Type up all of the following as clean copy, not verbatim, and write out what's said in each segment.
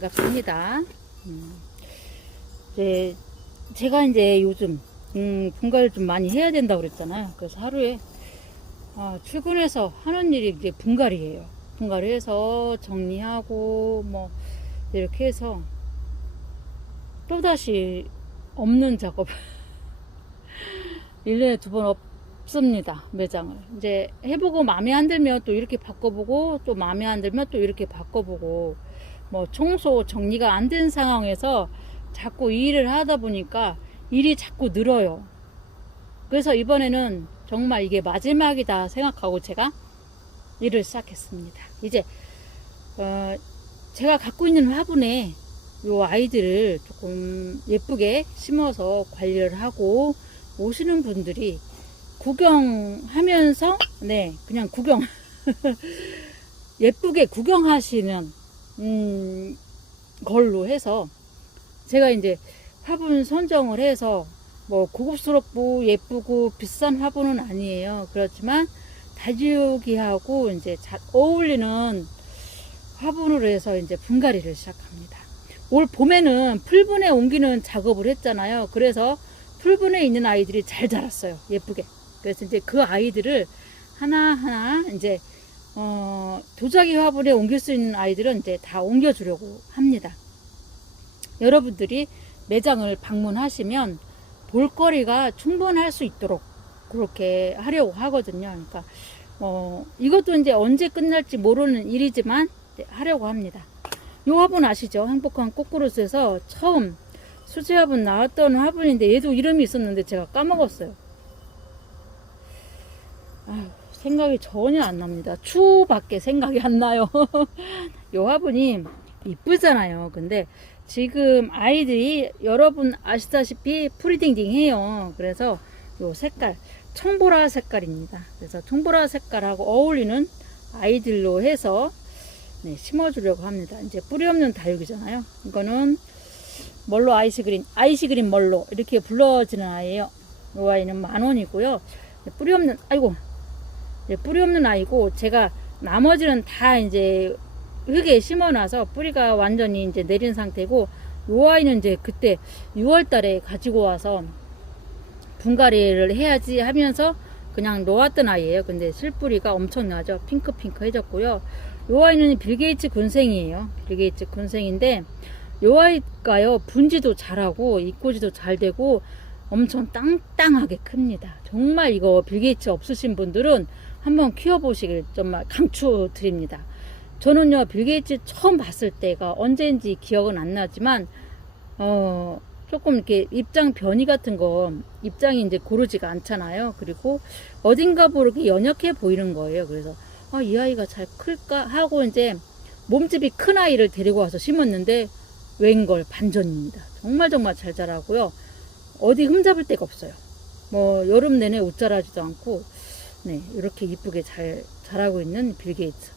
반갑습니다. 제가 이제 요즘 분갈이를 좀 많이 해야 된다고 그랬잖아요. 그래서 하루에 출근해서 하는 일이 이제 분갈이에요. 분갈이해서 정리하고 뭐 이렇게 해서 또다시 없는 작업 1년에 2번 없습니다. 매장을 이제 해보고 마음에 안 들면 또 이렇게 바꿔보고, 또 마음에 안 들면 또 이렇게 바꿔보고, 뭐 청소 정리가 안 된 상황에서 자꾸 이 일을 하다 보니까 일이 자꾸 늘어요. 그래서 이번에는 정말 이게 마지막이다 생각하고 제가 일을 시작했습니다. 이제 제가 갖고 있는 화분에 요 아이들을 조금 예쁘게 심어서 관리를 하고, 오시는 분들이 구경하면서 그냥 구경 예쁘게 구경하시는 걸로 해서 제가 이제 화분 선정을 해서 뭐 고급스럽고 예쁘고 비싼 화분은 아니에요. 그렇지만 다육이하고 이제 잘 어울리는 화분으로 해서 이제 분갈이를 시작합니다. 올 봄에는 풀분에 옮기는 작업을 했잖아요. 그래서 풀분에 있는 아이들이 잘 자랐어요. 예쁘게. 그래서 이제 그 아이들을 하나하나 이제 도자기 화분에 옮길 수 있는 아이들은 이제 다 옮겨주려고 합니다. 여러분들이 매장을 방문하시면 볼거리가 충분할 수 있도록 그렇게 하려고 하거든요. 그러니까 이것도 이제 언제 끝날지 모르는 일이지만 하려고 합니다. 이 화분 아시죠? 행복한 꽃그릇에서 처음 수제 화분 나왔던 화분인데, 얘도 이름이 있었는데 제가 까먹었어요. 생각이 전혀 안 납니다. 추밖에 생각이 안 나요. 이 화분이 이쁘잖아요. 근데 지금 아이들이 여러분 아시다시피 프리딩딩 해요. 그래서 이 색깔 청보라 색깔입니다. 그래서 청보라 색깔하고 어울리는 아이들로 해서 심어주려고 합니다. 이제 뿌리 없는 다육이잖아요. 이거는 멀로 아이시그린 멀로 이렇게 불러지는 아이예요. 이 아이는 10,000원이고요. 뿌리 없는 아이고, 제가 나머지는 다 이제 흙에 심어놔서 뿌리가 완전히 이제 내린 상태고, 이 아이는 이제 그때 6월달에 가지고 와서 분갈이를 해야지 하면서 그냥 놓았던 아이예요. 근데 실뿌리가 엄청나죠. 핑크해졌고요. 이 아이는 빌게이츠 군생이에요. 빌게이츠 군생인데, 이 아이가요, 분지도 잘하고 이꼬지도 잘 되고 엄청 땅땅하게 큽니다. 정말 이거 빌게이츠 없으신 분들은 한번 키워보시길 정말 강추드립니다. 저는요, 빌게이츠 처음 봤을 때가 언제인지 기억은 안 나지만 조금 이렇게 입장 변이 같은 거, 입장이 이제 고르지가 않잖아요. 그리고 어딘가 모르게 연약해 보이는 거예요. 그래서 이 아이가 잘 클까 하고 이제 몸집이 큰 아이를 데리고 와서 심었는데 웬걸 반전입니다. 정말 정말 잘 자라고요. 어디 흠잡을 데가 없어요. 뭐 여름 내내 옷 자라지도 않고 이렇게 이쁘게 잘 자라고 있는 빌게이츠.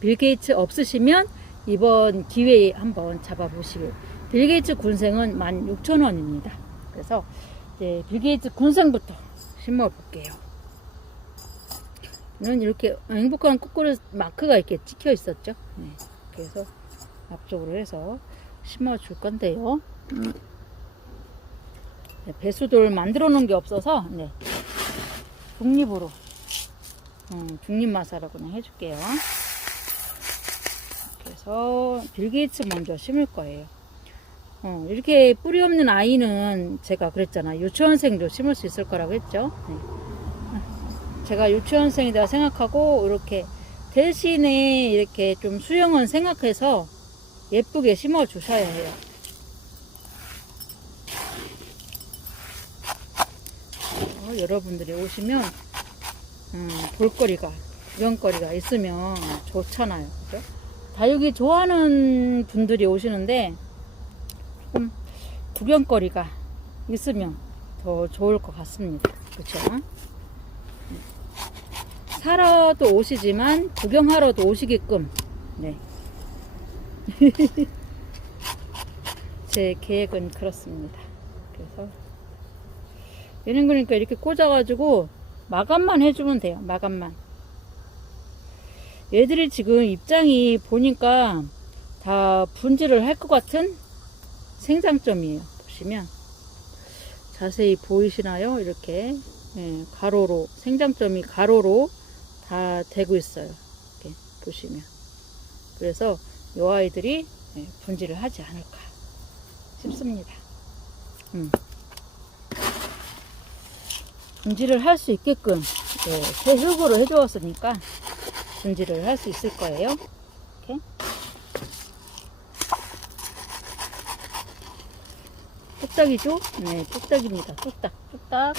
빌게이츠 없으시면 이번 기회에 한번 잡아보시길. 빌게이츠 군생은 16,000원입니다. 그래서 이제 빌게이츠 군생부터 심어볼게요. 는 이렇게 행복한 꽃그릇 마크가 이렇게 찍혀 있었죠. 그래서 앞쪽으로 해서 심어줄 건데요. 배수돌 만들어 놓은 게 없어서 중립으로 중립마사로 그냥 해줄게요. 그래서 빌게이츠 먼저 심을 거예요. 이렇게 뿌리 없는 아이는 제가 그랬잖아요. 유치원생도 심을 수 있을 거라고 했죠. 제가 유치원생이다 생각하고 이렇게 대신에 이렇게 좀 수영은 생각해서 예쁘게 심어 주셔야 해요. 여러분들이 오시면 볼거리가, 구경거리가 있으면 좋잖아요. 그죠? 다육이 좋아하는 분들이 오시는데 조금 구경거리가 있으면 더 좋을 것 같습니다. 그렇죠? 사러도 오시지만 구경하러도 오시게끔 제 계획은 그렇습니다. 그래서 얘는 그러니까 이렇게 꽂아가지고 마감만 해주면 돼요. 마감만. 얘들이 지금 입장이 보니까 다 분질을 할 것 같은 생장점이에요. 보시면 자세히 보이시나요? 이렇게 가로로 생장점이 가로로 다 되고 있어요. 이렇게 보시면. 그래서 이 아이들이 분질을 하지 않을까 싶습니다. 분질을 할 수 있게끔 새 흙으로 해주었으니까 분질을 할 수 있을 거예요. 이렇게. 뚝딱이죠? 네, 뚝딱입니다. 뚝딱, 뚝딱.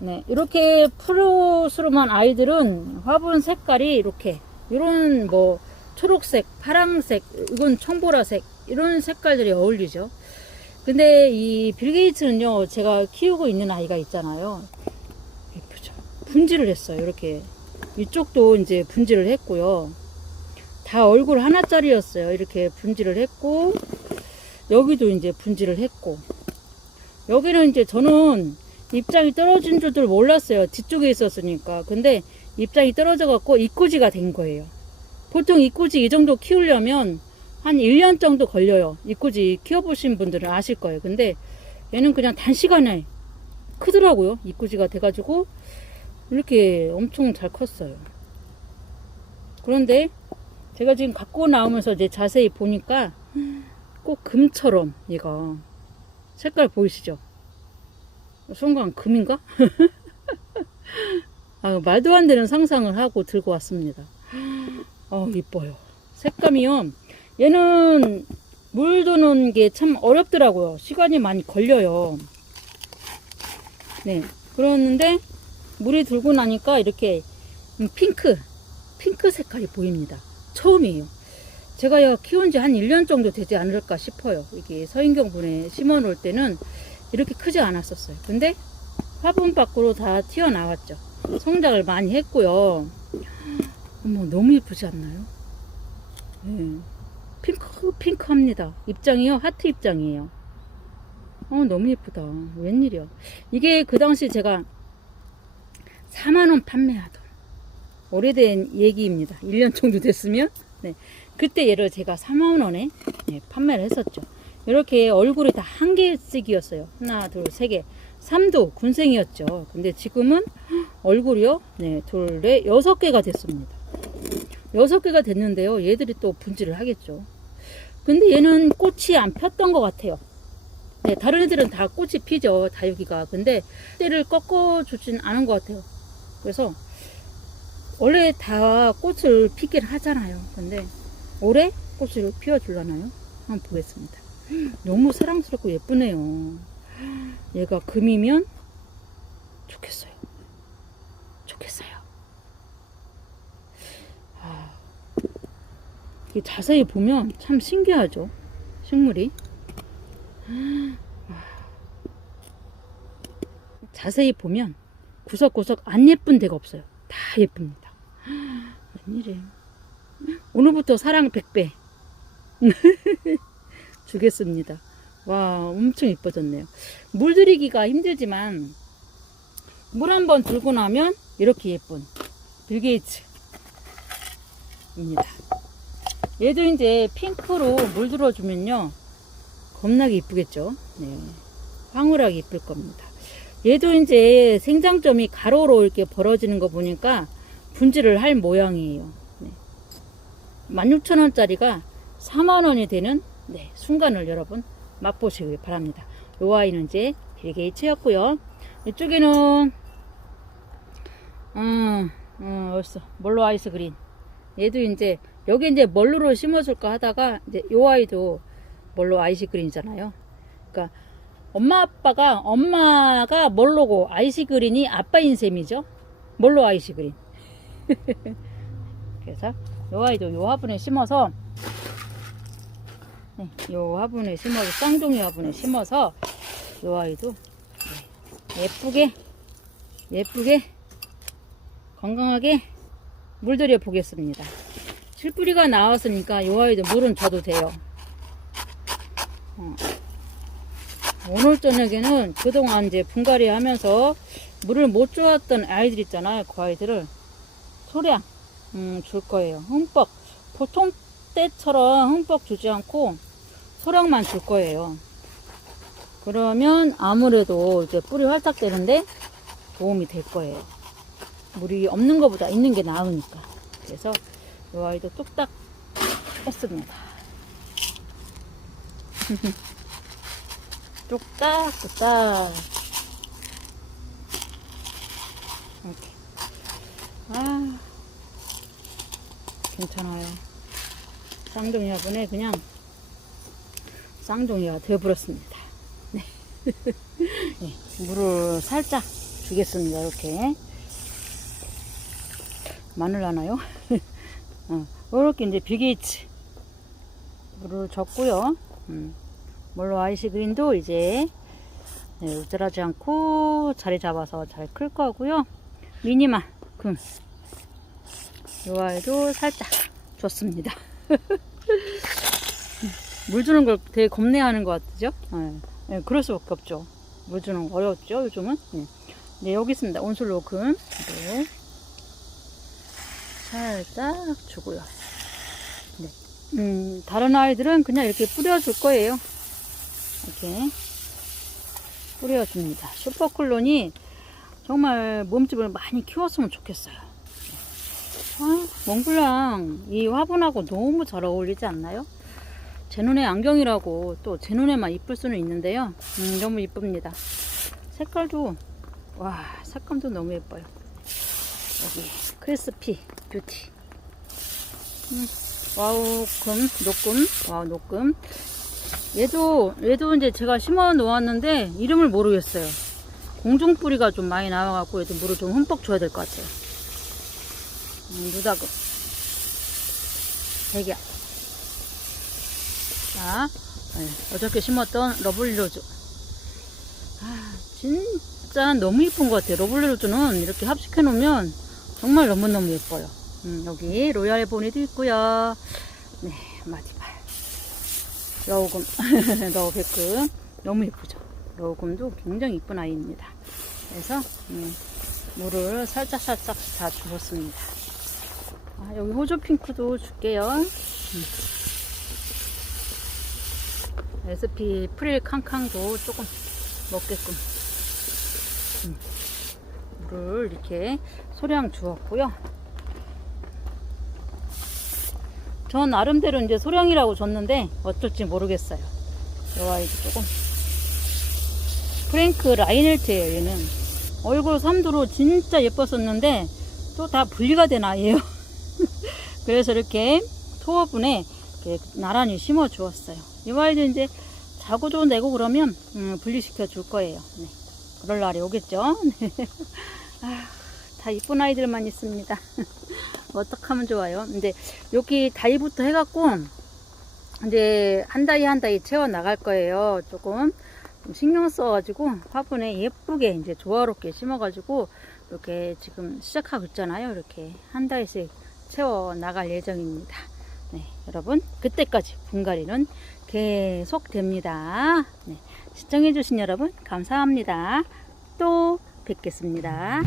네, 이렇게 푸르스름한 아이들은 화분 색깔이 이렇게, 이런 뭐, 초록색, 파랑색, 이건 청보라색, 이런 색깔들이 어울리죠. 근데 이 빌게이츠는요, 제가 키우고 있는 아이가 있잖아요. 예쁘죠? 분질을 했어요. 이렇게. 이쪽도 이제 분질을 했고요. 다 얼굴 하나짜리였어요. 이렇게 분질을 했고, 여기도 이제 분질을 했고, 여기는 이제 저는 입장이 떨어진 줄도 몰랐어요. 뒤쪽에 있었으니까. 근데 입장이 떨어져 갖고 입구지가 된 거예요. 보통 입구지 이 정도 키우려면 한 1년 정도 걸려요. 입구지 키워보신 분들은 아실 거예요. 근데 얘는 그냥 단시간에 크더라고요. 입구지가 돼가지고 이렇게 엄청 잘 컸어요. 그런데 제가 지금 갖고 나오면서 이제 자세히 보니까 꼭 금처럼 얘가 색깔 보이시죠? 순간 금인가? 말도 안 되는 상상을 하고 들고 왔습니다. 이뻐요. 색감이요. 얘는 물 두는 게 참 어렵더라고요. 시간이 많이 걸려요. 네. 그러는데 물이 들고 나니까 이렇게 핑크 색깔이 보입니다. 처음이에요. 제가 키운 지 한 1년 정도 되지 않을까 싶어요. 이게 서인경 분에 심어 놓을 때는 이렇게 크지 않았었어요. 근데 화분 밖으로 다 튀어나왔죠. 성장을 많이 했고요. 어머, 너무 예쁘지 않나요? 네. 핑크합니다. 입장이요. 하트 입장이에요. 너무 예쁘다. 웬일이야. 이게 그 당시 제가 4만원 판매하던 오래된 얘기입니다. 1년 정도 됐으면. 네. 그때 얘를 제가 4만원에 판매를 했었죠. 이렇게 얼굴이 다 한 개씩이었어요. 하나, 둘, 세 개. 3도 군생이었죠. 근데 지금은 얼굴이요. 네, 둘, 넷, 6개가 됐습니다. 6개가 됐는데요. 얘들이 또 분질을 하겠죠. 근데 얘는 꽃이 안 폈던 것 같아요. 네, 다른 애들은 다 꽃이 피죠. 다육이가. 근데 때를 꺾어주진 않은 것 같아요. 그래서 원래 다 꽃을 피긴 하잖아요. 근데 올해 꽃을 피워주려나요? 한번 보겠습니다. 너무 사랑스럽고 예쁘네요. 얘가 금이면 좋겠어요. 이게 자세히 보면 참 신기하죠. 식물이. 자세히 보면 구석구석 안 예쁜 데가 없어요. 다 예쁩니다. 웬일이에요. 오늘부터 사랑 100배 주겠습니다. 와, 엄청 이뻐졌네요. 물들이기가 힘들지만 물 한번 들고 나면 이렇게 예쁜 빌게이츠입니다. 얘도 이제 핑크로 물 들어주면요 겁나게 이쁘겠죠. 네, 황홀하게 이쁠 겁니다. 얘도 이제 생장점이 가로로 이렇게 벌어지는 거 보니까 분질을 할 모양이에요. 네. 16,000원짜리가 4만원이 되는 순간을 여러분 맛보시기 바랍니다. 요 아이는 이제 빌게이츠였고요. 이쪽에는 어딨어? 멀로 아이스 그린. 얘도 이제 여기 이제 멀로로 심어줄까 하다가 이제 요 아이도 멀로 아이스 그린이잖아요. 그러니까 엄마가 멀로고 아이스 그린이 아빠인 셈이죠. 멀로 아이스 그린. 그래서 요 아이도 요 화분에 심어서 요 화분에 심어서 쌍둥이 화분에 심어서 요 아이도 예쁘게 건강하게 물들여 보겠습니다. 실뿌리가 나왔으니까 요 아이도 물은 줘도 돼요. 오늘 저녁에는 그동안 이제 분갈이 하면서 물을 못 주었던 아이들 있잖아요. 그 아이들을 소량 줄 거예요. 흠뻑. 보통 때처럼 흠뻑 주지 않고 소량만 줄 거예요. 그러면 아무래도 이제 뿌리 활착되는데 도움이 될 거예요. 물이 없는 것보다 있는 게 나으니까. 그래서 이 아이도 뚝딱 했습니다. 뚝딱 뚝딱. 이렇게. 아, 괜찮아요. 쌍둥이 화분에 그냥 쌍둥이가 되어버렸습니다. 네. 네, 물을 살짝 주겠습니다. 이렇게. 마늘 하나요? 이렇게 이제 비게이츠 물을 줬고요. 물로 아이시 그린도 이제 네, 우절하지 않고 자리 잡아서 잘 클 거고요. 미니마 금 이 아이도 살짝 줬습니다. 물 주는 걸 되게 겁내하는 것 같죠? 네. 네, 그럴 수밖에 없죠. 물 주는 거 어렵죠, 요즘은. 네, 네 여기 있습니다. 온슬로 금 네. 살짝 주고요. 네. 다른 아이들은 그냥 이렇게 뿌려줄 거예요. 이렇게 뿌려줍니다. 슈퍼클론이 정말 몸집을 많이 키웠으면 좋겠어요. 아, 몽블랑 이 화분하고 너무 잘 어울리지 않나요? 제 눈에 안경이라고 또 제 눈에만 이쁠 수는 있는데요. 너무 이쁩니다. 색깔도 와 색감도 너무 예뻐요. 여기 크리스피 뷰티 와우 금 녹금 와우 녹금 얘도 이제 제가 심어 놓았는데 이름을 모르겠어요. 공중뿌리가 좀 많이 나와갖고 얘도 물을 좀 흠뻑 줘야 될 것 같아요. 누다금 대기야. 자 네, 어저께 심었던 러블리로즈. 아 진짜 너무 예쁜 것 같아요. 러블리로즈는 이렇게 합식해 놓으면 정말 너무너무 예뻐요. 여기 로얄 에보니도 있고요. 네 마디발 러우금 러우백금 너무 예쁘죠. 러우금도 굉장히 예쁜 아이입니다. 그래서 물을 살짝 다 주었습니다. 아, 여기 호조 핑크도 줄게요. SP 프릴 캉캉도 조금 먹게끔 물을 이렇게 소량 주었고요. 전 나름대로 이제 소량이라고 줬는데 어떨지 모르겠어요. 이 아이도 조금 프랭크 라이넬트예요. 얘는 얼굴 삼두로 진짜 예뻤었는데 또 다 분리가 된 아이예요. 그래서 이렇게 토어분에 이렇게 나란히 심어 주었어요. 이 아이도 이제 자고도 내고 그러면 분리시켜 줄 거예요. 네. 그럴 날이 오겠죠. 네. 아, 다 이쁜 아이들만 있습니다. 어떡하면 좋아요. 근데 여기 다이부터 해갖고 이제 한 다이 채워 나갈 거예요. 조금 신경 써가지고 화분에 예쁘게 이제 조화롭게 심어가지고 이렇게 지금 시작하고 있잖아요. 이렇게 한 다이씩 채워 나갈 예정입니다. 네, 여러분 그때까지 분갈이는 계속 됩니다. 네, 시청해주신 여러분 감사합니다. 또 뵙겠습니다.